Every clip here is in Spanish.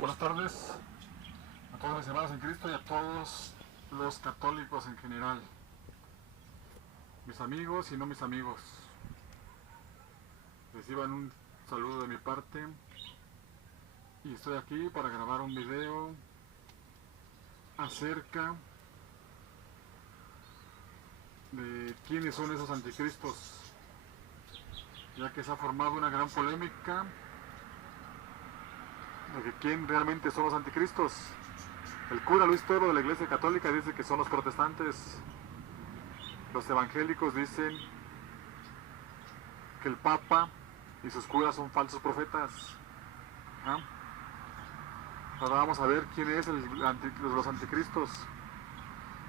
Buenas tardes a todos mis hermanos en Cristo y a todos los católicos en general, mis amigos y no mis amigos. Reciban un saludo de mi parte y estoy aquí para grabar un video acerca de quiénes son esos anticristos, ya que se ha formado una gran polémica de que quién realmente son los anticristos. El cura Luis Toro de la Iglesia Católica dice que son los protestantes. Los evangélicos dicen que el Papa y sus curas son falsos profetas. Ahora vamos a ver quién es los anticristos.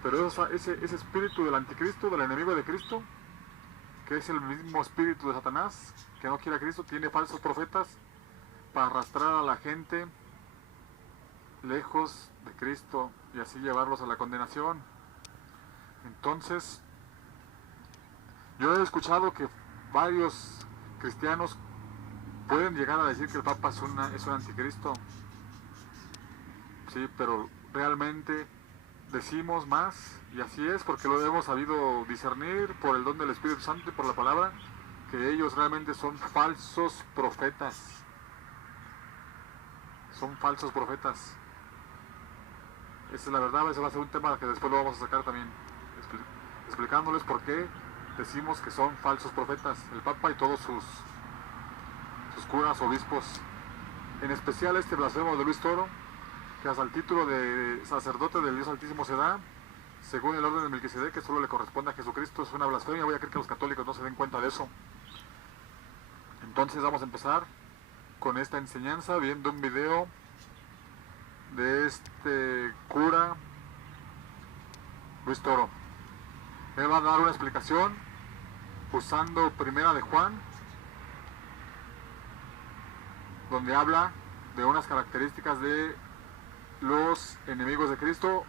Pero ese espíritu del anticristo, del enemigo de Cristo, que es el mismo espíritu de Satanás, que no quiere a Cristo, tiene falsos profetas para arrastrar a la gente lejos de Cristo y así llevarlos a la condenación. Entonces, yo he escuchado que varios cristianos pueden llegar a decir que el Papa es un anticristo. Sí, pero realmente decimos más, y así es porque lo hemos sabido discernir por el don del Espíritu Santo y por la palabra, que ellos realmente son falsos profetas. Son falsos profetas. Esa es la verdad. Ese va a ser un tema que después lo vamos a sacar también, explicándoles por qué decimos que son falsos profetas, el Papa y todos sus curas, obispos, en especial este blasfemo de Luis Toro, que hasta el título de sacerdote del Dios Altísimo se da, según el orden de Melquisedec, que solo le corresponde a Jesucristo. Es una blasfemia. Voy a creer que los católicos no se den cuenta de eso. Entonces vamos a empezar con esta enseñanza viendo un video de este cura Luis Toro. Él va a dar una explicación usando Primera de Juan, donde habla de unas características de los enemigos de Cristo,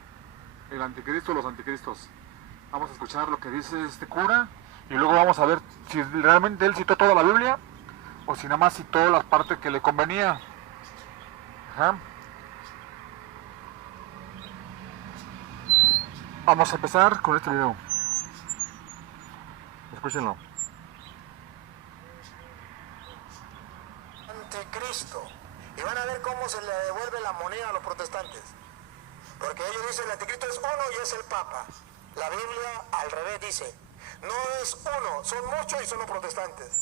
el anticristo, los anticristos. Vamos a escuchar lo que dice este cura y luego vamos a ver si realmente él citó toda la Biblia o si nada más citó las partes que le convenía. Vamos a empezar con este video. Escúchenlo. Anticristo. Y van a ver cómo se le devuelve la moneda a los protestantes. Porque ellos dicen el anticristo es uno y es el Papa. La Biblia al revés dice, no es uno, son muchos y son los protestantes.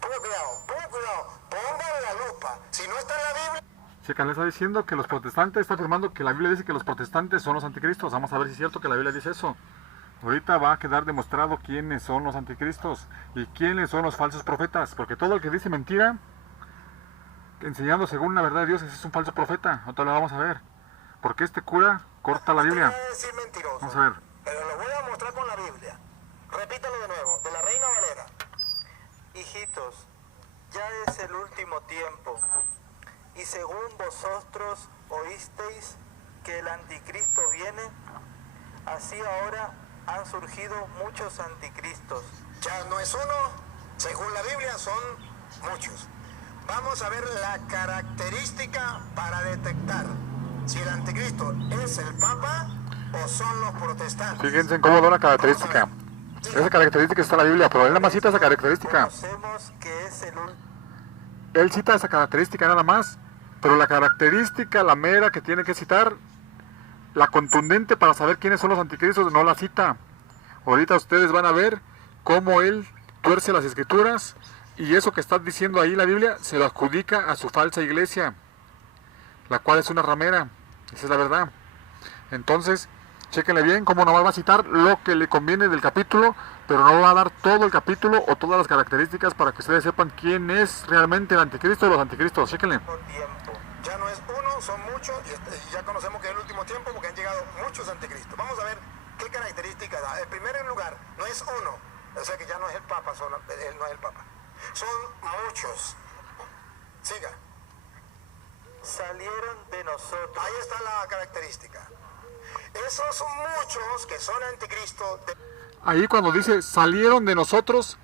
Pongan cuidado, pónganle la lupa. Si no está en la Biblia... Checa, le está diciendo que los protestantes, está afirmando que la Biblia dice que los protestantes son los anticristos. Vamos a ver si es cierto que la Biblia dice eso. Ahorita va a quedar demostrado quiénes son los anticristos y quiénes son los falsos profetas. Porque todo el que dice mentira, enseñando según la verdad de Dios, ese es un falso profeta. Ahorita lo vamos a ver. Porque este cura corta la Biblia. Es mentiroso, vamos a ver. Pero lo voy a mostrar con la Biblia. Repítalo de nuevo, de la Reina Valera. Hijitos, ya es el último tiempo, y según vosotros oísteis que el anticristo viene, así ahora han surgido muchos anticristos. Ya no es uno, según la Biblia son muchos. Vamos a ver la característica para detectar si el anticristo es el Papa o son los protestantes. Fíjense cómo da una característica. Esa característica está en la Biblia, pero él nada más cita esa característica. Conocemos que es el último. Él cita esa característica nada más, pero la característica, la mera que tiene que citar, la contundente para saber quiénes son los anticristos, no la cita. Ahorita ustedes van a ver cómo él tuerce las escrituras y eso que está diciendo ahí la Biblia se lo adjudica a su falsa iglesia, la cual es una ramera. Esa es la verdad. Entonces, chéquenle bien cómo nomás va a citar lo que le conviene del capítulo, pero no va a dar todo el capítulo o todas las características para que ustedes sepan quién es realmente el anticristo o los anticristos. Chéquenle. Ya no es uno, son muchos y ya conocemos que es el último tiempo porque han llegado muchos anticristos. Vamos a ver qué características da. En primer lugar, no es uno, o sea que ya no es el Papa, él no es el Papa. Son muchos. Siga. Salieron de nosotros. Ahí está la característica. Esos son muchos que son anticristos. Ahí cuando dice salieron de nosotros,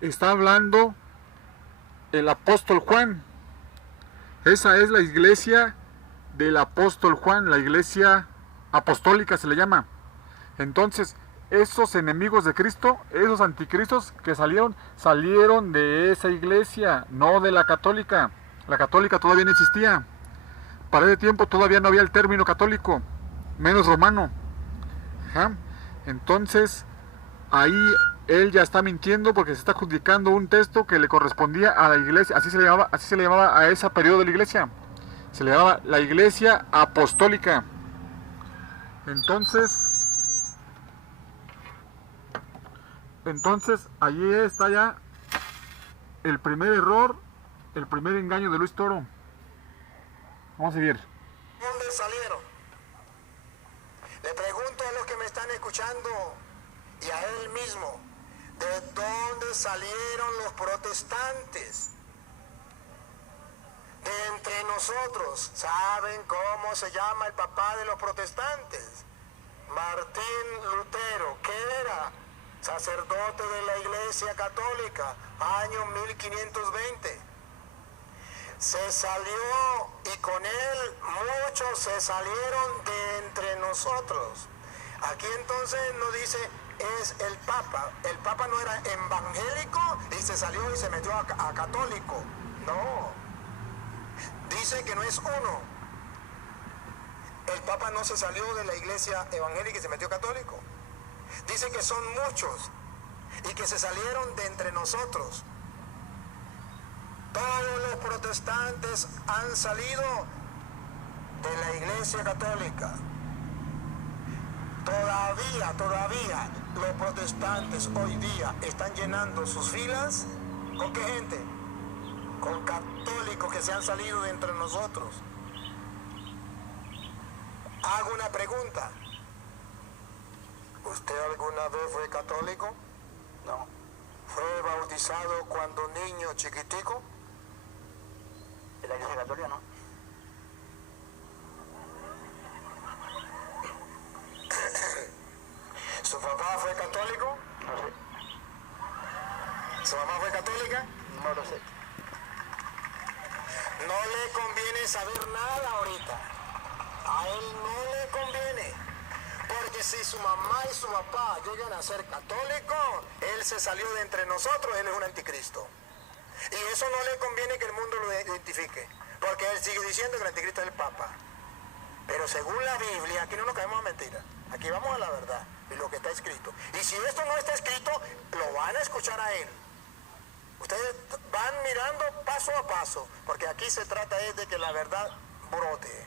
está hablando el apóstol Juan. Esa es la iglesia del apóstol Juan, la iglesia apostólica se le llama. Entonces, esos enemigos de Cristo, esos anticristos que salieron de esa iglesia, no de la católica. La católica todavía no existía. Para ese tiempo todavía no había el término católico, menos romano. Ajá. Entonces, ahí él ya está mintiendo porque se está adjudicando un texto que le correspondía a la iglesia. Así se le llamaba a ese periodo de la iglesia. Se le llamaba la iglesia apostólica. Entonces, allí está ya el primer error, el primer engaño de Luis Toro. Vamos a seguir. ¿Dónde salieron? Le pregunto a los que me están escuchando y a él mismo, ¿de dónde salieron los protestantes? De entre nosotros, ¿saben cómo se llama el papá de los protestantes? Martín Lutero. ¿Qué era? Sacerdote de la Iglesia Católica, año 1520. Se salió y con él muchos se salieron de entre nosotros. Aquí entonces nos dice es el Papa. El Papa no era evangélico y se salió y se metió a católico. No. Dice que no es uno. El Papa no se salió de la iglesia evangélica y se metió católico. Dice que son muchos y que se salieron de entre nosotros. Todos los protestantes han salido de la iglesia católica. Todavía los protestantes hoy día están llenando sus filas. ¿Con qué gente? Con católicos que se han salido de entre nosotros. Hago una pregunta. ¿Usted alguna vez fue católico? No. ¿Fue bautizado cuando niño chiquitico? ¿En la iglesia católica no? ¿Su papá fue católico? No sé. ¿Su mamá fue católica? No lo sé. No le conviene saber nada ahorita. A él no le conviene. Porque si su mamá y su papá llegan a ser católicos, él se salió de entre nosotros, él es un anticristo. Y eso no le conviene que el mundo lo identifique. Porque él sigue diciendo que el anticristo es el Papa. Pero según la Biblia, aquí no nos caemos a mentira. Aquí vamos a la verdad y lo que está escrito. Y si esto no está escrito, lo van a escuchar a él. Ustedes van mirando paso a paso, porque aquí se trata es de que la verdad brote.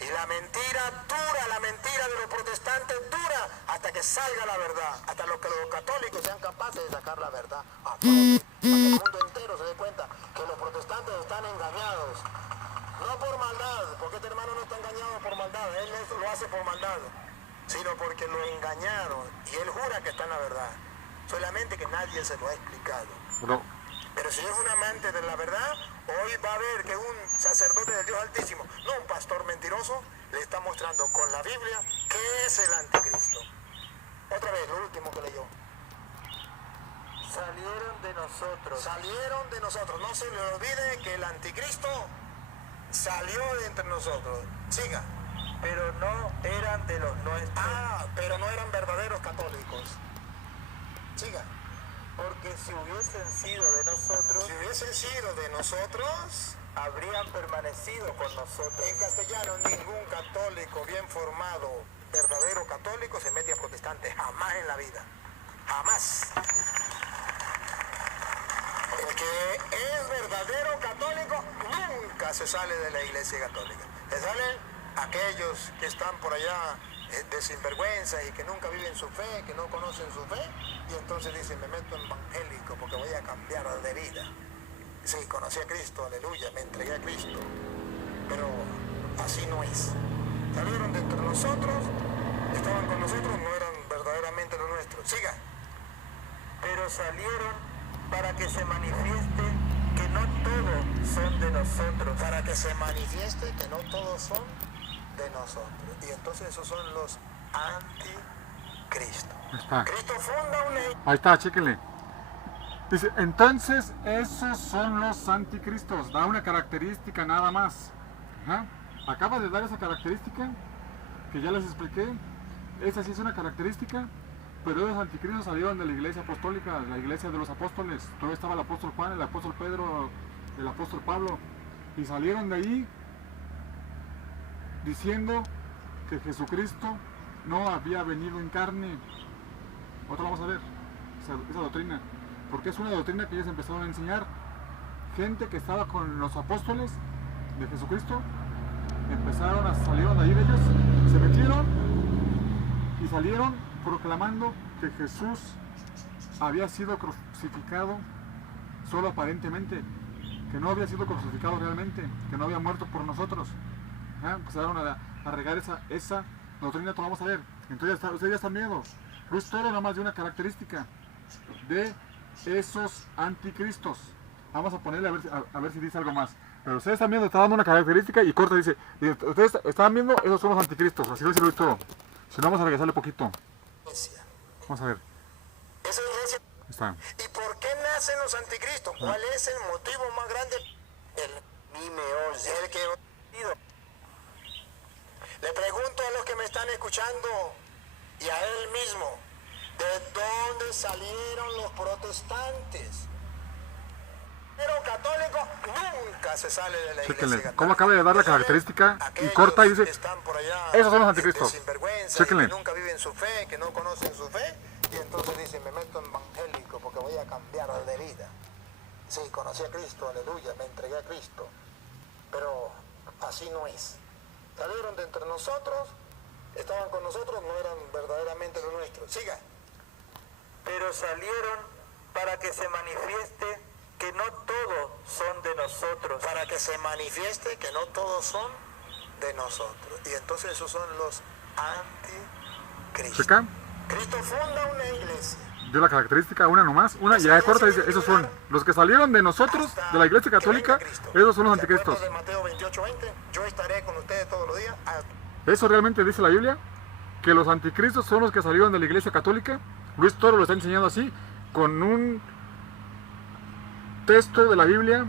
Y la mentira dura, la mentira de los protestantes dura hasta que salga la verdad, hasta que los católicos sean capaces de sacar la verdad a flote, para que el mundo entero se dé cuenta que los protestantes están engañados. No por maldad, porque este hermano no está engañado por maldad, él no lo hace por maldad, sino porque lo engañaron y él jura que está en la verdad, solamente que nadie se lo ha explicado. No. Pero si es un amante de la verdad, hoy va a ver que un sacerdote del Dios Altísimo, no un pastor mentiroso, le está mostrando con la Biblia qué es el anticristo. Otra vez, lo último que leyó. Salieron de nosotros. Salieron de nosotros. No se le olvide que el anticristo salió de entre nosotros. Siga. Pero no eran de los nuestros. Ah, pero no eran verdaderos católicos. Siga. Porque si hubiesen sido de nosotros, Si hubiesen sido de nosotros, habrían permanecido con nosotros. en castellano ningún católico bien formado, verdadero católico, se mete a protestante. Jamás en la vida. Jamás. El que es verdadero católico nunca se sale de la iglesia católica. Se salen aquellos que están por allá de sinvergüenza y que nunca viven su fe, que no conocen su fe, y entonces dicen, me meto en evangélico porque voy a cambiar de vida. Sí, conocí a Cristo, aleluya, me entregué a Cristo, pero así no es. Salieron de entre nosotros, estaban con nosotros, no eran verdaderamente los nuestros. Siga. Pero salieron para que se manifieste que no todos son de nosotros. Para que se manifieste que no todos son de nosotros. Y entonces esos son los anticristos. Ahí está. Cristo funda una iglesia. Ahí está, chéquenle. Dice, entonces esos son los anticristos. Da una característica nada más. Ajá. Acaba de dar esa característica que ya les expliqué. Esa sí es una característica, pero los anticristos salieron de la iglesia apostólica, la iglesia de los apóstoles. Todavía estaba el apóstol Juan, el apóstol Pedro, el apóstol Pablo, y salieron de ahí diciendo que Jesucristo no había venido en carne. Otra vamos a ver, esa doctrina, porque es una doctrina que ellos empezaron a enseñar. Gente que estaba con los apóstoles de Jesucristo, salieron de ahí de ellos, se metieron y salieron proclamando que Jesús había sido crucificado solo aparentemente, que no había sido crucificado realmente, que no había muerto por nosotros. Empezaron a regar esa doctrina, lo vamos a ver. Entonces ustedes ya están viendo, Luis Toro nada más de una característica de esos anticristos. Vamos a ponerle a ver si dice algo más. Pero ustedes están viendo, está dando una característica y corta, dice, ustedes están viendo, esos son los anticristos, así lo dice Luis Toro. Si no, vamos a regresarle poquito. Vamos a ver. Esa iglesia. Está. ¿Y por qué nacen los anticristos? ¿Cuál es el motivo más grande? El mimeosis. El que le pregunto a los que me están escuchando y a él mismo, ¿de dónde salieron los protestantes? Pero católico nunca se sale de la iglesia católica. ¿Cómo acaba de dar la característica? Y corta y dice, esos son los anticristos. Que nunca viven su fe, que no conocen su fe, y entonces dicen, me meto en evangélico porque voy a cambiar de vida. Sí, conocí a Cristo, aleluya, me entregué a Cristo, pero así no es. Salieron de entre nosotros, estaban con nosotros, no eran verdaderamente los nuestros. Siga. Pero salieron para que se manifieste que no todos son de nosotros. Para que se manifieste que no todos son de nosotros. Y entonces esos son los anticristos. ¿Checa? Cristo funda una iglesia. Dio la característica, una nomás, una, y ya corta dice, esos son los que salieron de nosotros, de la iglesia católica, esos son los anticristos. De Mateo 28:20, yo estaré con ustedes todos los días. Eso realmente dice la Biblia, que los anticristos son los que salieron de la iglesia católica. Luis Toro lo está enseñando así, con un texto de la Biblia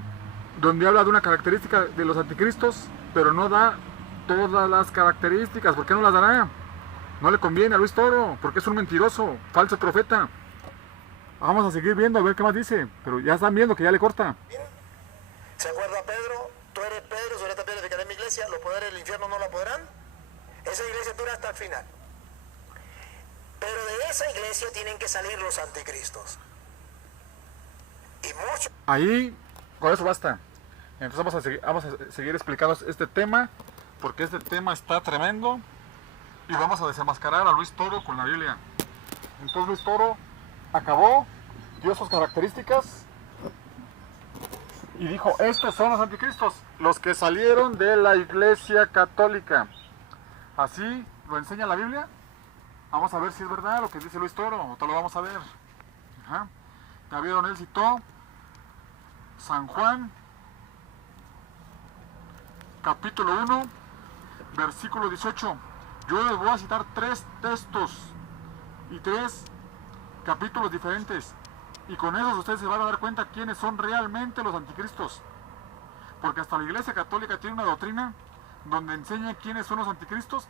donde habla de una característica de los anticristos, pero no da todas las características. ¿Por qué no las dará? No le conviene a Luis Toro, porque es un mentiroso, falso profeta. Vamos a seguir viendo a ver qué más dice, pero ya están viendo que ya le corta. ¿Se acuerda Pedro? Tú eres Pedro, sobre esta piedra edificaré mi iglesia, los poderes del infierno no la podrán. Esa iglesia dura hasta el final. Pero de esa iglesia tienen que salir los anticristos. Y muchos. Ahí, con eso basta. Entonces vamos a seguir explicando este tema, porque este tema está tremendo. Y vamos a desenmascarar a Luis Toro con la Biblia. Entonces Luis Toro acabó, dio sus características y dijo, estos son los anticristos, los que salieron de la iglesia católica. Así lo enseña la Biblia. Vamos a ver si es verdad lo que dice Luis Toro, ahorita lo vamos a ver. Ajá. Ya vieron, él citó San Juan, capítulo 1, versículo 18. Yo les voy a citar 3 textos y 3 capítulos diferentes. Y con esos ustedes se van a dar cuenta quiénes son realmente los anticristos. Porque hasta la iglesia católica tiene una doctrina donde enseña quiénes son los anticristos,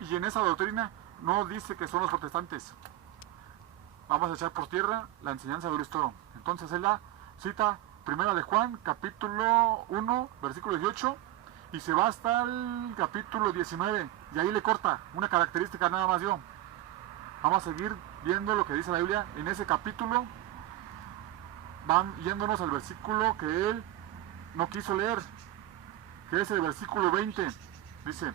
y en esa doctrina no dice que son los protestantes. Vamos a echar por tierra la enseñanza de Luis Toro. Entonces él la cita primera de Juan, capítulo 1, versículo 18, y se va hasta el capítulo 19, y ahí le corta una característica nada más dio. Vamos a seguir viendo lo que dice la Biblia en ese capítulo. Van yéndonos al versículo que él no quiso leer, que es el versículo 20. Dice,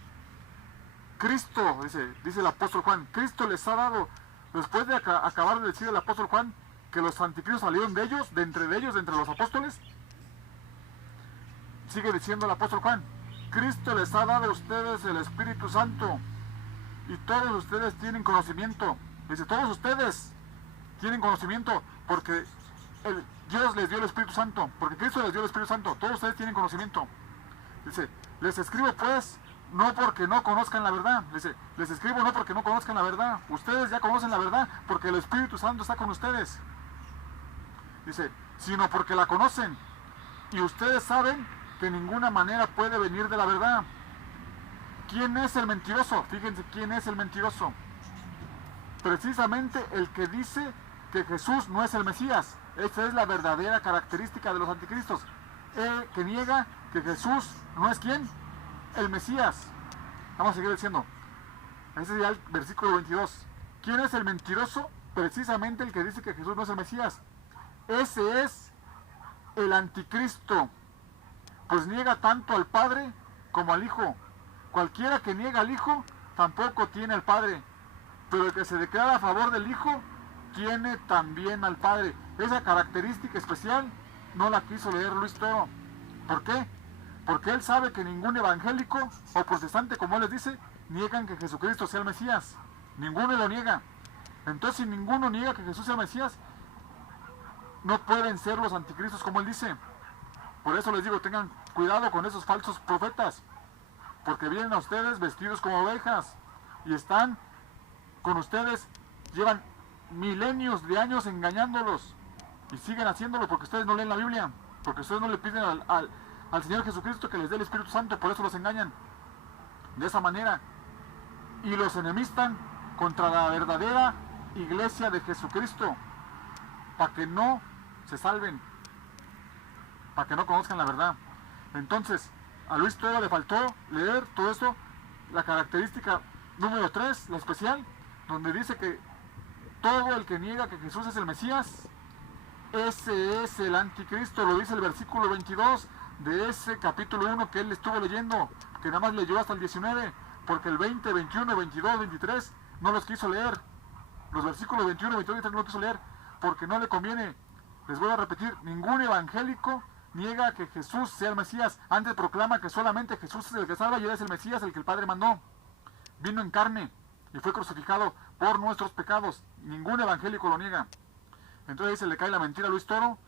Cristo, dice el apóstol Juan, Cristo les ha dado, después de acabar de decir el apóstol Juan que los anticristos salieron de ellos, de entre los apóstoles, sigue diciendo el apóstol Juan, Cristo les ha dado a ustedes el Espíritu Santo y todos ustedes tienen conocimiento. Dice, todos ustedes tienen conocimiento porque Dios les dio el Espíritu Santo, porque Cristo les dio el Espíritu Santo, todos ustedes tienen conocimiento. Dice, les escribo pues, no porque no conozcan la verdad. Dice, les escribo no porque no conozcan la verdad. Ustedes ya conocen la verdad porque el Espíritu Santo está con ustedes. Dice, sino porque la conocen. Y ustedes saben que de ninguna manera puede venir de la verdad. ¿Quién es el mentiroso? Fíjense quién es el mentiroso. Precisamente el que dice que Jesús no es el Mesías. Esta es la verdadera característica de los anticristos. El que niega que Jesús no es ¿quién? El Mesías. Vamos a seguir diciendo. Ese sería el versículo 22. ¿Quién es el mentiroso? Precisamente el que dice que Jesús no es el Mesías. Ese es el anticristo, pues niega tanto al Padre como al Hijo. Cualquiera que niega al Hijo tampoco tiene al Padre, pero el que se declara a favor del Hijo tiene también al Padre. Esa característica especial no la quiso leer Luis Toro. ¿Por qué? Porque él sabe que ningún evangélico o protestante, como él les dice, niegan que Jesucristo sea el Mesías. Ninguno lo niega. Entonces, si ninguno niega que Jesús sea el Mesías, no pueden ser los anticristos, como él dice. Por eso les digo, tengan cuidado con esos falsos profetas, porque vienen a ustedes vestidos como ovejas y están con ustedes, llevan milenios de años engañándolos y siguen haciéndolo porque ustedes no leen la Biblia, porque ustedes no le piden al Señor Jesucristo que les dé el Espíritu Santo, por eso los engañan de esa manera y los enemistan contra la verdadera iglesia de Jesucristo, para que no se salven, para que no conozcan la verdad. Entonces, a Luis Toro le faltó leer todo esto, la característica número 3, la especial, donde dice que todo el que niega que Jesús es el Mesías, ese es el anticristo. Lo dice el versículo 22 de ese capítulo 1 que él estuvo leyendo, que nada más leyó hasta el 19, porque el 20, 21, 22, 23 no los quiso leer. Los versículos 21, 22 y 23 no los quiso leer, porque no le conviene. Les voy a repetir, ningún evangélico niega que Jesús sea el Mesías. Antes proclama que solamente Jesús es el que salva y él es el Mesías, el que el Padre mandó. Vino en carne y fue crucificado por nuestros pecados. Ningún evangélico lo niega. Entonces ahí se le cae la mentira a Luis Toro,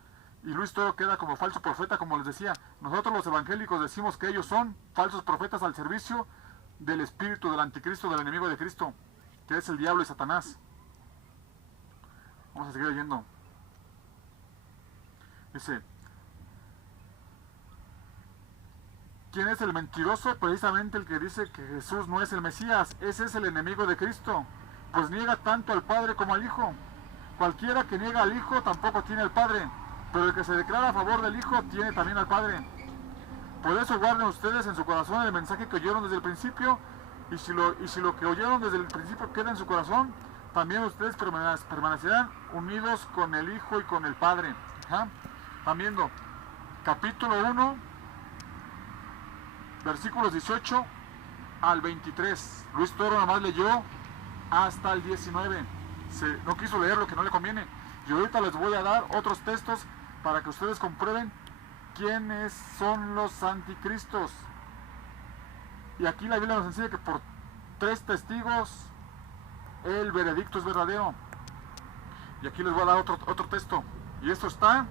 y Luis Toro queda como falso profeta, como les decía. Nosotros los evangélicos decimos que ellos son falsos profetas al servicio del espíritu del anticristo, del enemigo de Cristo, que es el diablo y Satanás. Vamos a seguir leyendo. Dice, ¿quién es el mentiroso? Precisamente el que dice que Jesús no es el Mesías. Ese es el enemigo de Cristo, pues niega tanto al Padre como al Hijo. Cualquiera que niega al Hijo tampoco tiene al Padre, pero el que se declara a favor del Hijo tiene también al Padre. Por eso guarden ustedes en su corazón el mensaje que oyeron desde el principio, y si lo que oyeron desde el principio queda en su corazón, también ustedes permanecerán unidos con el Hijo y con el Padre. Están viendo, capítulo 1, versículos 18 al 23. Luis Toro nomás leyó hasta el 19. No quiso leer lo que no le conviene. Y ahorita les voy a dar otros textos para que ustedes comprueben quiénes son los anticristos. Y aquí la Biblia nos enseña que por 3 testigos el veredicto es verdadero. Y aquí les voy a dar otro texto. Y esto está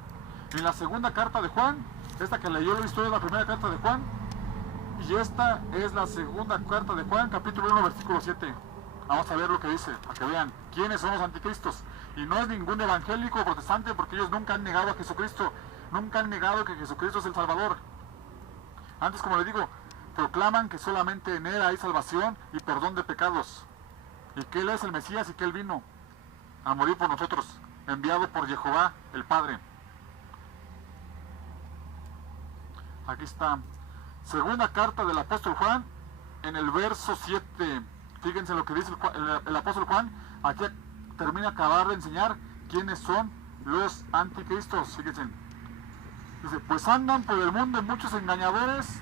en la segunda carta de Juan. Esta que leyó Luis Toro es la primera carta de Juan. Y esta es la segunda carta de Juan, capítulo 1, versículo 7. Vamos a ver lo que dice, para que vean quiénes son los anticristos. Y no es ningún evangélico o protestante, porque ellos nunca han negado a Jesucristo. Nunca han negado que Jesucristo es el Salvador. Antes, como les digo, proclaman que solamente en Él hay salvación y perdón de pecados. Y que Él es el Mesías y que Él vino a morir por nosotros, enviado por Jehová, el Padre. Aquí está. Segunda carta del apóstol Juan, en el verso 7. Fíjense lo que dice el apóstol Juan. Aquí termina de acabar de enseñar quiénes son los anticristos. Fíjense. Dice, pues andan por el mundo muchos engañadores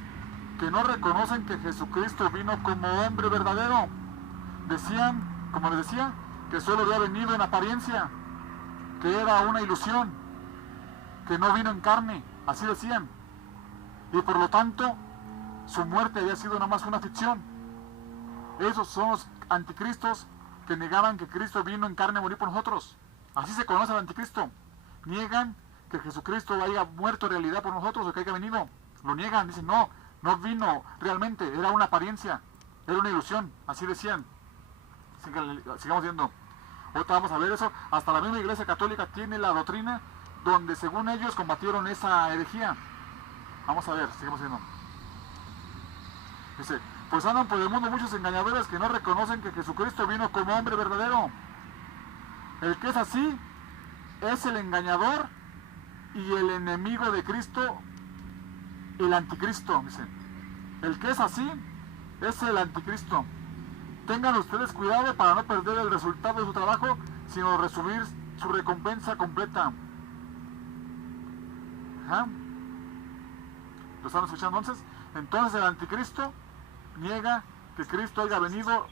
que no reconocen que Jesucristo vino como hombre verdadero. Decían, como les decía, que solo había venido en apariencia, que era una ilusión, que no vino en carne. Así decían. Y por lo tanto, su muerte había sido nada más una ficción. Esos son los anticristos que negaban que Cristo vino en carne a morir por nosotros. Así se conoce al anticristo. Niegan que Jesucristo haya muerto en realidad por nosotros o que haya venido. Lo niegan, dicen no vino realmente, era una apariencia, era una ilusión. Así decían. Sigamos viendo. Ahorita vamos a ver eso. Hasta la misma Iglesia Católica tiene la doctrina donde según ellos combatieron esa herejía. Vamos a ver, sigamos viendo. Dice, pues andan por el mundo muchos engañadores que no reconocen que Jesucristo vino como hombre verdadero. El que es así es el engañador y el enemigo de Cristo, el anticristo, dice. El que es así es el anticristo. Tengan ustedes cuidado para no perder el resultado de su trabajo, sino recibir su recompensa completa. ¿Ah? ¿Lo están escuchando entonces? Entonces el anticristo niega que Cristo haya venido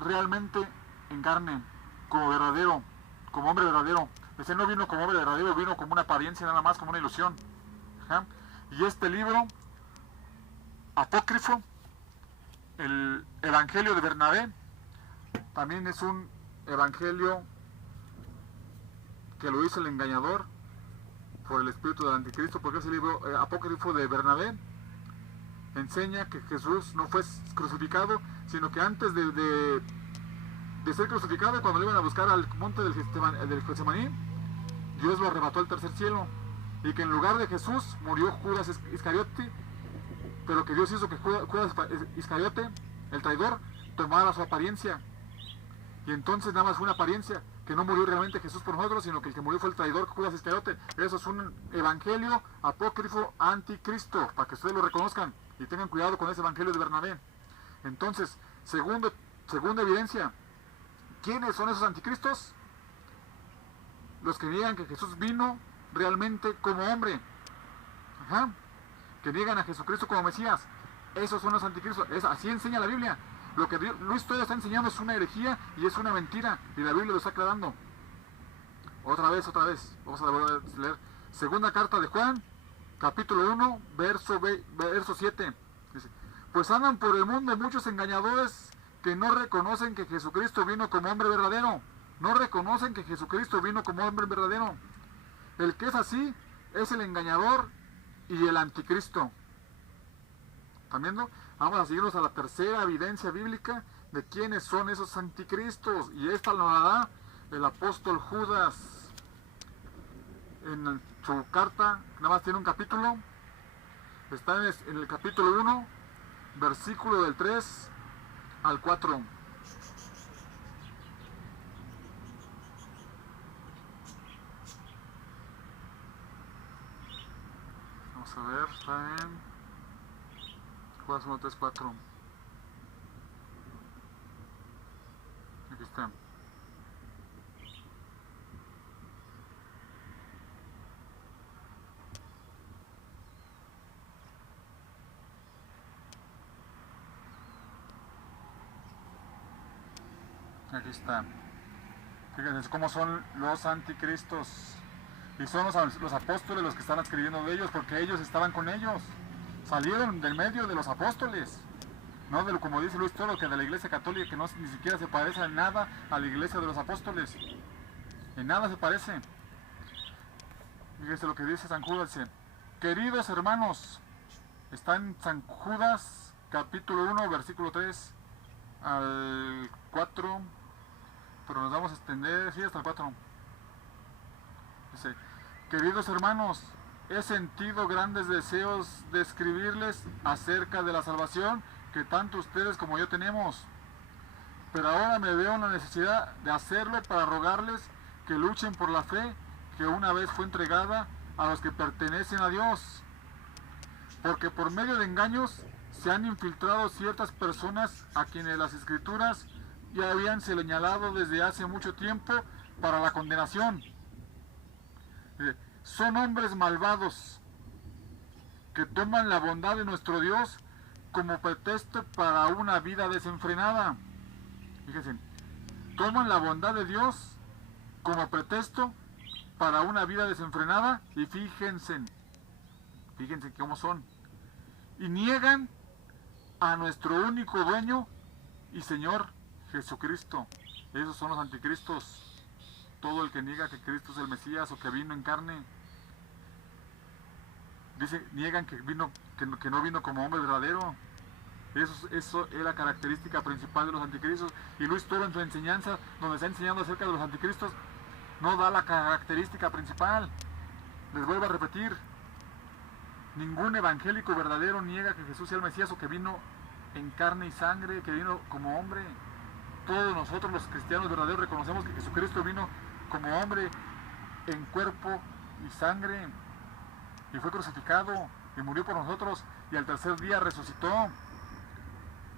realmente en carne, como verdadero, como hombre verdadero. Dice, no vino como hombre verdadero, vino como una apariencia nada más, como una ilusión. ¿Ah? Y este libro apócrifo, el Evangelio de Bernabé, también es un evangelio que lo hizo el engañador por el espíritu del anticristo, porque ese libro apócrifo de Bernabé enseña que Jesús no fue crucificado, sino que antes de ser crucificado, cuando lo iban a buscar al monte del Getsemaní, Dios lo arrebató al tercer cielo, y que en lugar de Jesús murió Judas Iscariote, pero que Dios hizo que Judas Iscariote, el traidor, tomara su apariencia. Y entonces nada más fue una apariencia, que no murió realmente Jesús por nosotros, sino que el que murió fue el traidor Judas Iscariote. Eso es un evangelio apócrifo anticristo, para que ustedes lo reconozcan y tengan cuidado con ese evangelio de Bernabé. Entonces, segunda evidencia, ¿quiénes son esos anticristos? Los que niegan que Jesús vino realmente como hombre. Ajá. Que niegan a Jesucristo como Mesías. Esos son los anticristos. Así enseña la Biblia. Lo que Luis todavía está enseñando es una herejía y es una mentira. Y la Biblia lo está aclarando. Otra vez. Vamos a volver a leer. Segunda carta de Juan, capítulo 1, verso 7. Dice, pues andan por el mundo muchos engañadores que no reconocen que Jesucristo vino como hombre verdadero. No reconocen que Jesucristo vino como hombre verdadero. El que es así es el engañador y el anticristo. ¿Están viendo? Vamos a seguirnos a la tercera evidencia bíblica de quiénes son esos anticristos. Y esta nos la da el apóstol Judas en su carta. Nada más tiene un capítulo. Está en el capítulo 1, versículo del 3 al 4. Vamos a ver, está en Judas 1, 3, 4. Aquí está. Aquí está. Fíjense cómo son los anticristos. Y son los apóstoles los que están escribiendo de ellos, porque ellos estaban con ellos. Salieron del medio de los apóstoles. No de lo, como dice Luis Toro, que de la iglesia católica, que no ni siquiera se parece en nada a la iglesia de los apóstoles. En nada se parece. Fíjense lo que dice San Judas. Dice, queridos hermanos, está en San Judas, capítulo 1, versículo 3 al 4. Pero nos vamos a extender, sí, hasta el 4. Dice, queridos hermanos, he sentido grandes deseos de escribirles acerca de la salvación que tanto ustedes como yo tenemos. Pero ahora me veo en la necesidad de hacerlo para rogarles que luchen por la fe que una vez fue entregada a los que pertenecen a Dios. Porque por medio de engaños se han infiltrado ciertas personas a quienes las Escrituras ya habían señalado desde hace mucho tiempo para la condenación. Son hombres malvados que toman la bondad de nuestro Dios como pretexto para una vida desenfrenada. Fíjense, toman la bondad de Dios como pretexto para una vida desenfrenada y fíjense cómo son. Y niegan a nuestro único dueño y Señor Jesucristo. Esos son los anticristos. Todo el que niega que Cristo es el Mesías o que vino en carne. Niegan que no vino como hombre verdadero. Eso es la característica principal de los anticristos. Y Luis Toro en su enseñanza, donde está enseñando acerca de los anticristos, no da la característica principal. Les vuelvo a repetir, ningún evangélico verdadero niega que Jesús sea el Mesías o que vino en carne y sangre, que vino como hombre. Todos nosotros los cristianos verdaderos reconocemos que Jesucristo vino como hombre en cuerpo y sangre y fue crucificado y murió por nosotros y al tercer día resucitó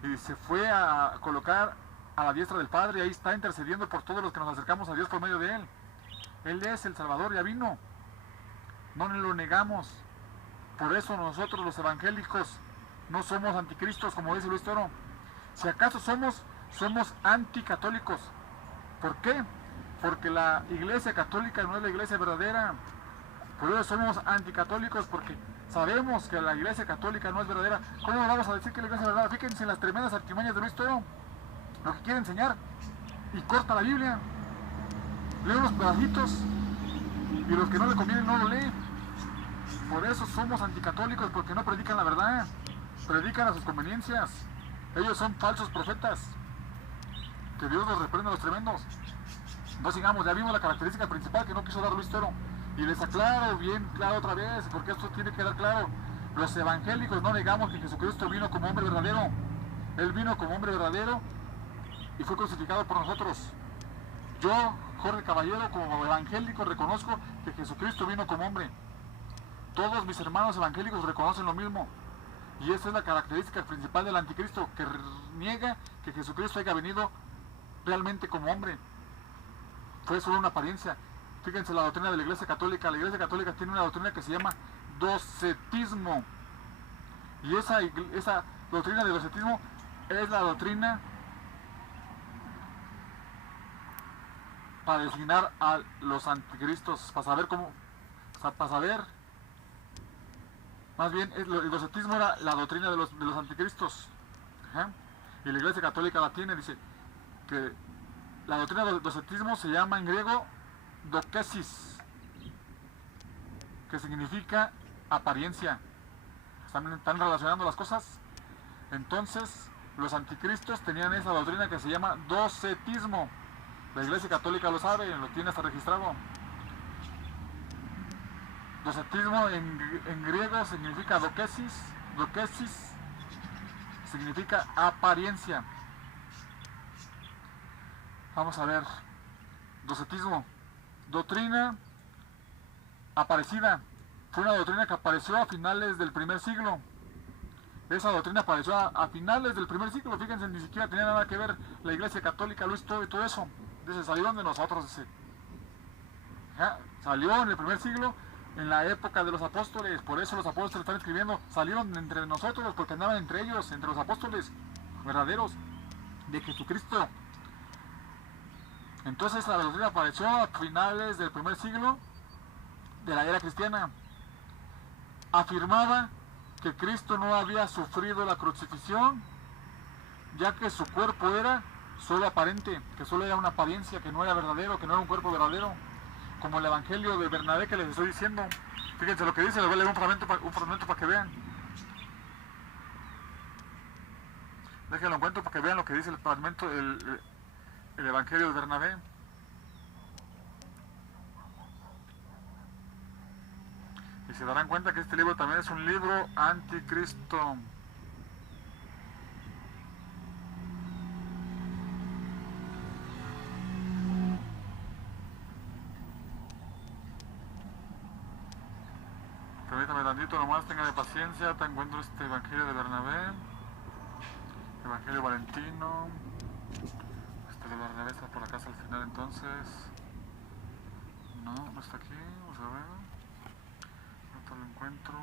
y se fue a colocar a la diestra del Padre y ahí está intercediendo por todos los que nos acercamos a Dios por medio de Él. Él es el Salvador, ya vino. No lo negamos. Por eso nosotros los evangélicos no somos anticristos, como dice Luis Toro. Si acaso somos anticatólicos. ¿Por qué? Porque la iglesia católica no es la iglesia verdadera. Por eso somos anticatólicos, porque sabemos que la iglesia católica no es verdadera. ¿Cómo vamos a decir que la iglesia es verdadera? Fíjense en las tremendas artimañas de Luis Toro, lo que quiere enseñar, y corta la Biblia, lee unos pedacitos, y los que no le convienen no lo lee. Por eso somos anticatólicos, porque no predican la verdad, predican a sus conveniencias. Ellos son falsos profetas. Que Dios los reprenda a los tremendos. No sigamos, ya vimos la característica principal que no quiso dar Luis Toro. Y les aclaro bien claro otra vez, porque esto tiene que quedar claro. Los evangélicos no negamos que Jesucristo vino como hombre verdadero. Él vino como hombre verdadero y fue crucificado por nosotros. Yo, Jorge Caballero, como evangélico, reconozco que Jesucristo vino como hombre. Todos mis hermanos evangélicos reconocen lo mismo. Y esa es la característica principal del anticristo, que niega que Jesucristo haya venido realmente como hombre. Fue solo una apariencia. Fíjense la doctrina de la Iglesia Católica. La Iglesia Católica tiene una doctrina que se llama docetismo. Y esa doctrina de docetismo es la doctrina para designar a los anticristos, para saber cómo, para saber, más bien, el docetismo era la doctrina de los anticristos. Ajá. Y la Iglesia Católica la tiene, dice que la doctrina del docetismo se llama en griego dokesis, que significa apariencia. ¿Están relacionando las cosas? Entonces, los anticristos tenían esa doctrina que se llama docetismo. La Iglesia Católica lo sabe, lo tiene hasta registrado. Docetismo en griego significa dokesis. Dokesis significa apariencia. Vamos a ver. Docetismo. Doctrina aparecida. Fue una doctrina que apareció a finales del primer siglo. Esa doctrina apareció a finales del primer siglo. Fíjense, ni siquiera tenía nada que ver la Iglesia Católica, Luis Toro y todo eso. Dice, salieron de nosotros. Dice. Salió en el primer siglo, en la época de los apóstoles. Por eso los apóstoles están escribiendo, salieron entre nosotros, porque andaban entre ellos, entre los apóstoles verdaderos de Jesucristo. Entonces la doctrina apareció a finales del primer siglo de la era cristiana. Afirmaba que Cristo no había sufrido la crucifixión, ya que su cuerpo era solo aparente, que solo era una apariencia, que no era verdadero, que no era un cuerpo verdadero, como el evangelio de Bernabé que les estoy diciendo. Fíjense lo que dice, les voy a leer un fragmento para que vean. Déjenlo en cuenta para que vean lo que dice el fragmento, el evangelio de Bernabé. Y se darán cuenta que este libro también es un libro anticristo. Permítame tantito nomás, tengan paciencia, te encuentro este evangelio de Bernabé, evangelio Valentino. Este de Bernabé está por la casa al final, entonces no está aquí, vamos a ver, no lo encuentro.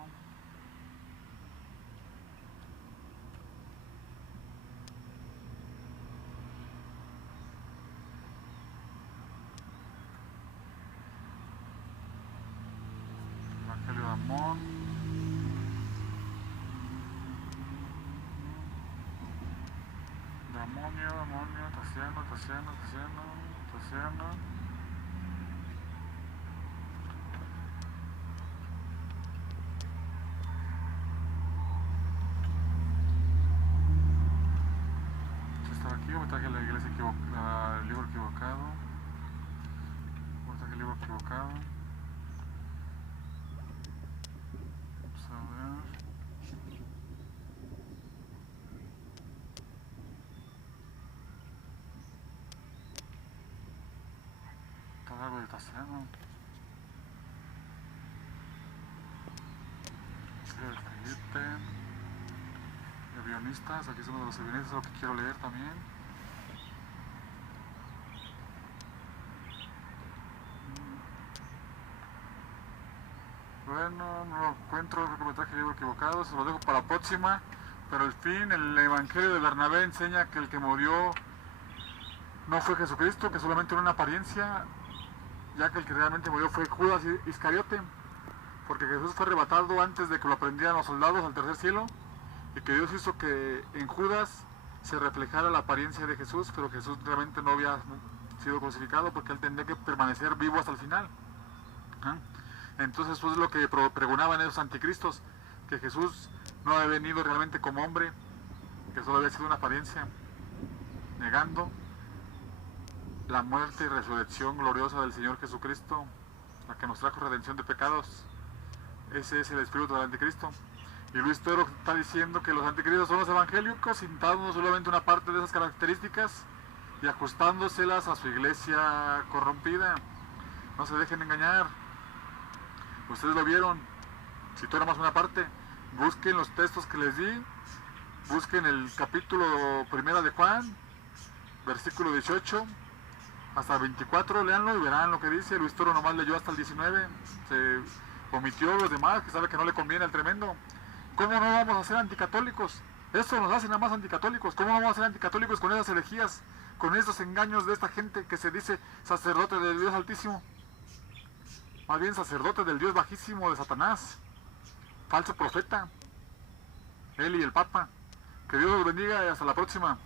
Evangelio de Amón. Demonio, Tasiano. Si estaba aquí o me traje la iglesia equivocada, el libro equivocado. Me traje el libro equivocado. Todo algo de Taseno. El Felipe. Avionistas, aquí es uno de los avionistas, lo que quiero leer también. Bueno, no lo encuentro, creo que me traje el libro equivocado, se lo dejo para la próxima. Pero al fin, el Evangelio de Bernabé enseña que el que murió no fue Jesucristo, que solamente era una apariencia, ya que el que realmente murió fue Judas Iscariote, porque Jesús fue arrebatado antes de que lo prendieran los soldados al tercer cielo, y que Dios hizo que en Judas se reflejara la apariencia de Jesús, pero Jesús realmente no había sido crucificado porque él tendría que permanecer vivo hasta el final. Entonces, pues es lo que pregonaban esos anticristos, que Jesús no había venido realmente como hombre, que solo había sido una apariencia, negando la muerte y resurrección gloriosa del Señor Jesucristo, la que nos trajo redención de pecados. Ese es el espíritu del anticristo. Y Luis Toro está diciendo que los anticristos son los evangélicos, citando solamente una parte de esas características y ajustándoselas a su iglesia corrompida. No se dejen engañar. Ustedes lo vieron, citó nada más una parte. Busquen los textos que les di, busquen el capítulo 1 de Juan, versículo 18 hasta el 24, léanlo y verán lo que dice. Luis Toro nomás leyó hasta el 19, se omitió los demás, que sabe que no le conviene al tremendo. ¿Cómo no vamos a ser anticatólicos? Eso nos hace nada más anticatólicos. ¿Cómo no vamos a ser anticatólicos con esas herejías, con esos engaños de esta gente que se dice sacerdote del Dios Altísimo? Más bien sacerdote del Dios Bajísimo, de Satanás, falso profeta, él y el Papa. Que Dios los bendiga y hasta la próxima.